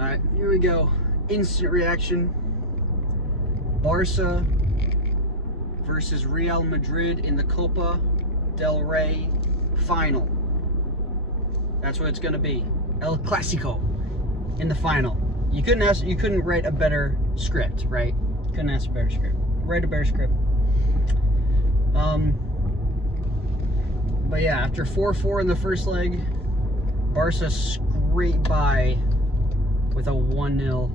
Alright, here we go. Instant reaction. Barca versus Real Madrid in the Copa Del Rey final. That's what it's gonna be. El Clasico in the final. You couldn't write a better script, right? Couldn't ask a better script. Write a better script. But yeah, after 4-4 in the first leg, Barca scraped by with a 1-0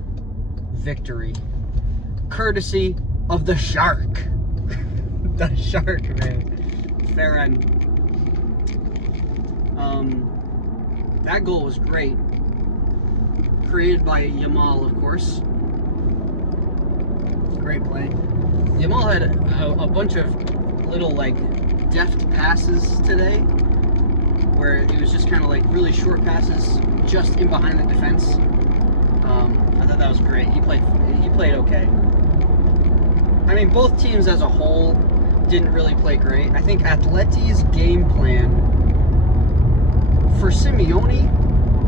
victory, courtesy of the Shark. The Shark, man. Ferran. That goal was great. Created by Yamal, of course. Great play. Yamal had a bunch of little, deft passes today, where he was just kind of really short passes just in behind the defense. I thought that was great. He played okay. I mean, both teams as a whole didn't really play great. I think Atleti's game plan for Simeone,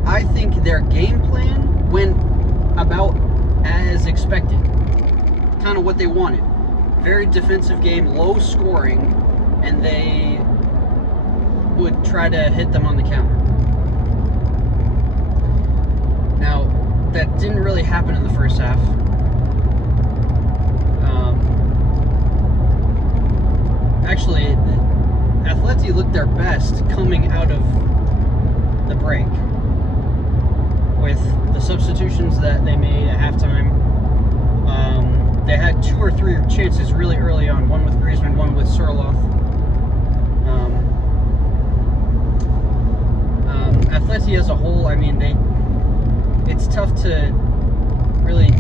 I think their game plan went about as expected. Kind of what they wanted. Very defensive game, low scoring, and they would try to hit them on the counter. Now, that didn't really happen in the first half. Actually, Atleti looked their best coming out of the break with the substitutions that they made at halftime. They had 2 or 3 chances really early on, one with Griezmann, one with Surloth. Atleti as a whole, I mean, it's tough to really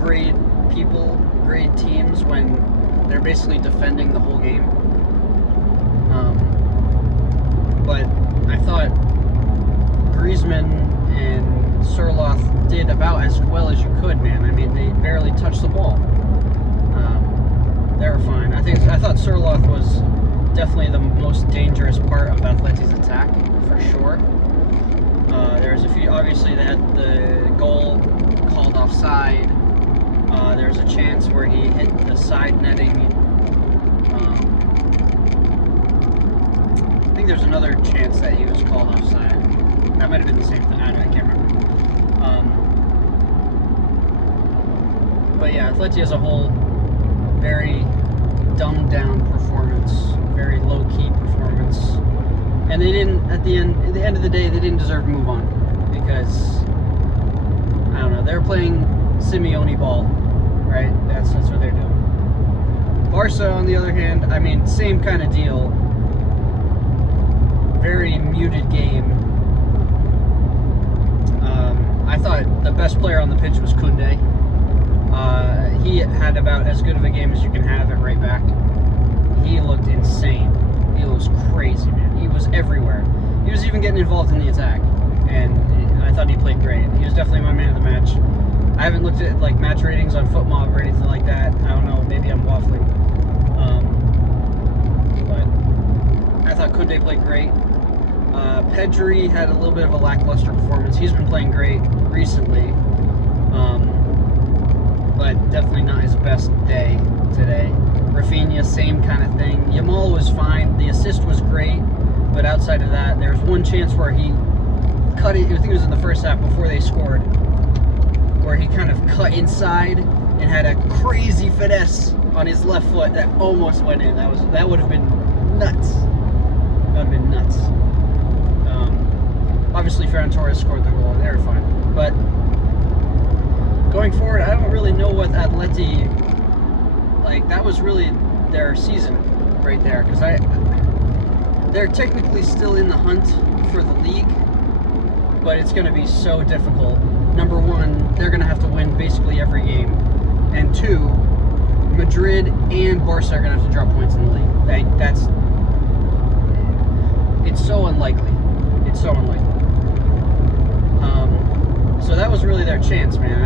grade teams when they're basically defending the whole game. But I thought Griezmann and Surloth did about as well as you could, man. I mean, they barely touched the ball. They were fine. I thought Surloth was definitely the most dangerous part of Atleti's attack, for sure. There's a few, obviously they had the goal called offside. There's a chance where he hit the side netting. I think there's another chance that he was called offside. That might have been the same thing. I can't remember. But yeah, Atleti as a whole, very dumbed down performance, very low key performance, and they didn't. At the end of the day, they didn't deserve to move on because I don't know. They're playing Simeone ball, right? That's what they're doing. Barca, on the other hand, I mean, same kind of deal. Very muted game. I thought the best player on the pitch was Koundé. He had about as good of a game as you can have at right back. He looked insane. He was crazy, man. He was everywhere. He was even getting involved in the attack, and I thought he played great. He was definitely my man of the match. I haven't looked at match ratings on FootMob or anything like that. I don't know. Maybe I'm waffling. But I thought Koundé played great. Pedri had a little bit of a lackluster performance. He's been playing great recently, but definitely not his best day today. Rafinha, same kind of thing. Yamal was fine. The assist was great, but outside of that, there was one chance where he cut it. I think it was in the first half before they scored, where he kind of cut inside and had a crazy finesse on his left foot that almost went in. That would have been nuts. That would have been nuts. Obviously, Ferran Torres scored the goal. They were fine. But going forward, I don't really know what Atleti, that was really their season right there. Because they're technically still in the hunt for the league, but it's going to be so difficult. Number one, they're going to have to win basically every game. And two, Madrid and Barca are going to have to drop points in the league. It's so unlikely. It's so unlikely. So that was really their chance, man.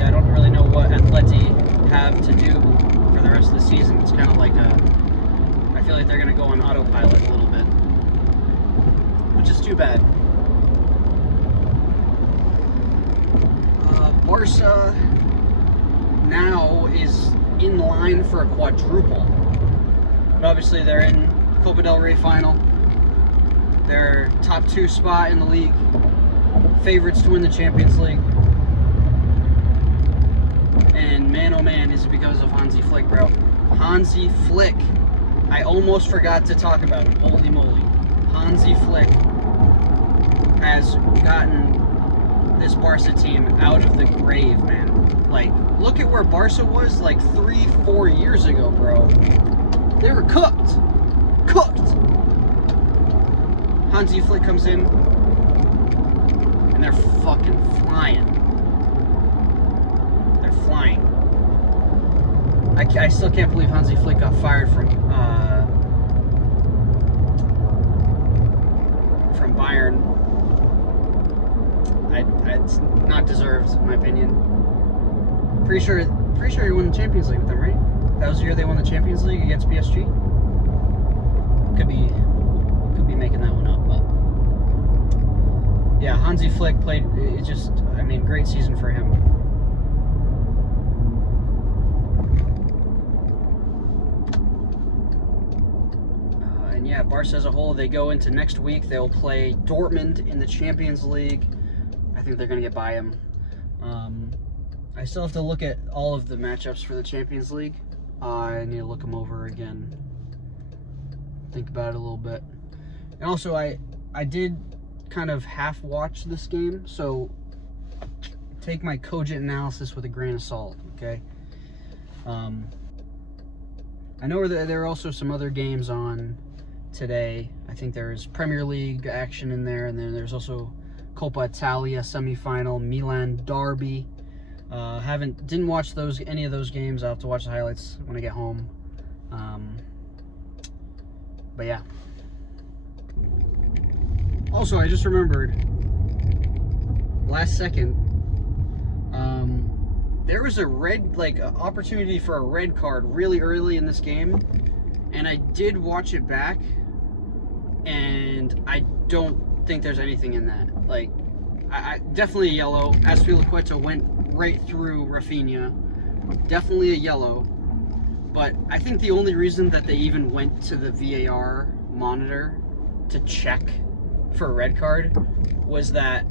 I don't really know what Atleti have to do for the rest of the season. It's kind of I feel like they're going to go on autopilot a little bit, which is too bad. Barca now is in line for a quadruple. But obviously they're in Copa Del Rey final. They're top 2 spot in the league. Favorites to win the Champions League. And man, oh man, is it because of Hansi Flick, bro. Hansi Flick. I almost forgot to talk about him. Holy moly. Hansi Flick has gotten this Barca team out of the grave, man. Like, look at where Barca was like 3-4 years ago, bro. They were cooked. Cooked. Hansi Flick comes in, and they're fucking flying. They're flying. I still can't believe Hansi Flick got fired from Bayern. It's not deserved, in my opinion. Pretty sure he won the Champions League with them, right? That was the year they won the Champions League against PSG. Could be making that one up, but yeah, Hansi Flick played. It just, I mean, great season for him. And yeah, Barca as a whole, they go into next week. They'll play Dortmund in the Champions League. I think they're going to get by him. I still have to look at all of the matchups for the Champions League. I need to look them over again. Think about it a little bit. And also, I did kind of half watch this game, so take my cogent analysis with a grain of salt, okay? I know there are also some other games on today. I think there's Premier League action in there, and then there's also Copa Italia semifinal, Milan derby. Didn't watch any of those games. I'll have to watch the highlights when I get home. But yeah. Also, I just remembered last second, there was a opportunity for a red card really early in this game, and I did watch it back, and I don't think there's anything in that. Like, I definitely a yellow. Azpilicueta went right through Rafinha. Definitely a yellow. But I think the only reason that they even went to the VAR monitor to check for a red card was that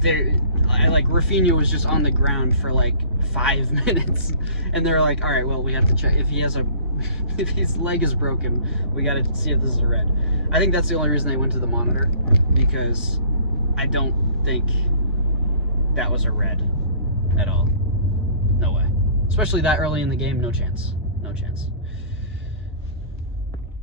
Rafinha was just on the ground for like 5 minutes, and they're like, all right, well, we have to check if if his leg is broken, we got to see if this is a red. I think that's the only reason they went to the monitor, because I don't think that was a red at all. No way. Especially that early in the game, no chance. No chance.